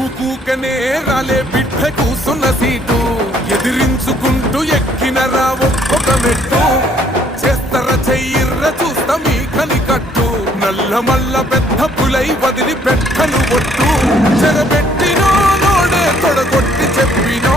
ఊకూకనే రాలే బిడ్డ కూసున్న సీటు ఎదిరించుకుంటూ ఎక్కినరా ఒక్కొక్క మెట్టు చేస్తర చెయ్యిర్ర చూస్తా మీ కనికట్టు నల్ల మల్ల పెద్ద పులై వదిలి పెట్టను ఒట్టు చెరబెట్టినో నోడే తొడగొట్టి చెప్పినో